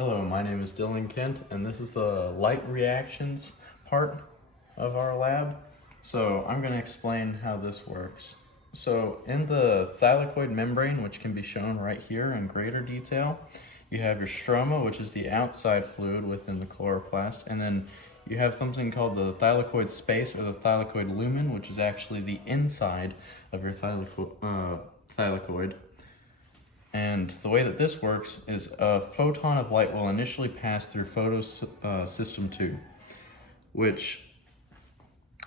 Hello, my name is Dylan Kent, and this is the light reactions part of our lab. So I'm going to explain how this works. So in the thylakoid membrane, which can be shown right here in greater detail, you have your stroma, which is the outside fluid within the chloroplast, and then you have something called the thylakoid space or the thylakoid lumen, which is actually the inside of your thylakoid. And the way that this works is a photon of light will initially pass through photosystem 2, which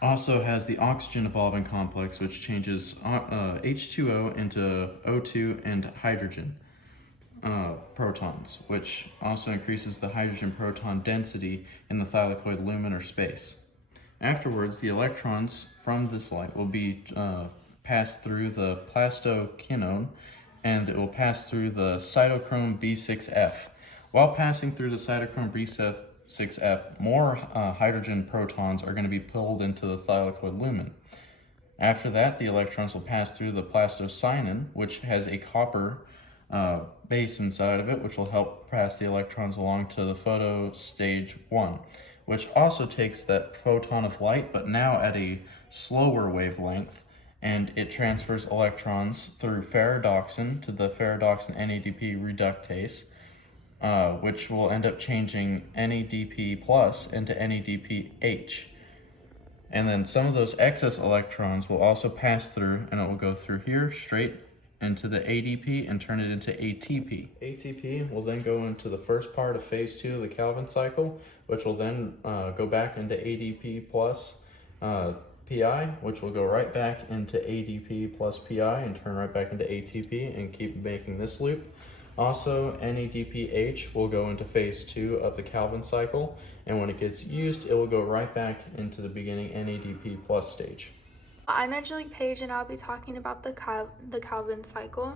also has the oxygen evolving complex, which changes H2O into O2 and hydrogen protons, which also increases the hydrogen proton density in the thylakoid lumen or space. Afterwards, the electrons from this light will be passed through the plastokinome, and it will pass through the cytochrome B6F. While passing through the cytochrome B6F, more hydrogen protons are going to be pulled into the thylakoid lumen. After that, the electrons will pass through the plastocinin, which has a copper base inside of it, which will help pass the electrons along to the photo stage 1, which also takes that photon of light, but now at a slower wavelength, and it transfers electrons through ferredoxin to the ferredoxin NADP reductase, which will end up changing NADP plus into NADPH. And then some of those excess electrons will also pass through, and it will go through here straight into the ADP and turn it into ATP. ATP will then go into the first part of phase 2 of the Calvin cycle, which will then go back into ADP plus PI, which will go right back into ADP plus PI and turn right back into ATP and keep making this loop. Also, NADPH will go into phase 2 of the Calvin cycle, and when it gets used, it will go right back into the beginning NADP plus stage. I'm Angelique Page, and I'll be talking about the Calvin cycle.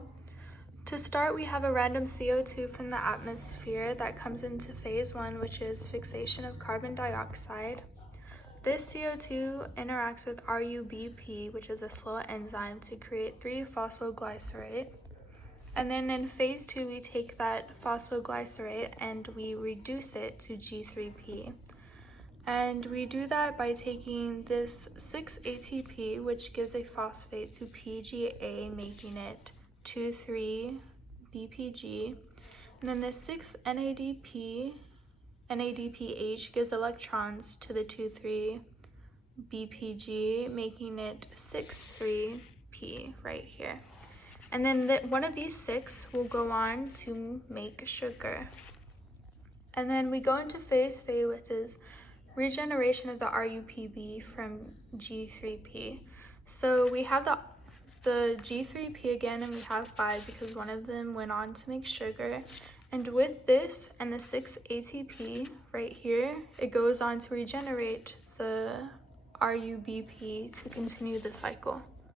To start, we have a random CO2 from the atmosphere that comes into phase 1, which is fixation of carbon dioxide. This CO2 interacts with RUBP, which is a slow enzyme, to create 3-phosphoglycerate. And then in phase 2, we take that phosphoglycerate and we reduce it to G3P. And we do that by taking this 6-ATP, which gives a phosphate, to PGA, making it 2,3-BPG. And then this 6-NADPH gives electrons to the 2,3-BPG, making it 6,3P right here. And then one of these 6 will go on to make sugar. And then we go into phase 3, which is regeneration of the RUPB from G3P. So we have the G3P again, and we have 5 because one of them went on to make sugar. And with this and the 6-ATP right here, it goes on to regenerate the RUBP to continue the cycle.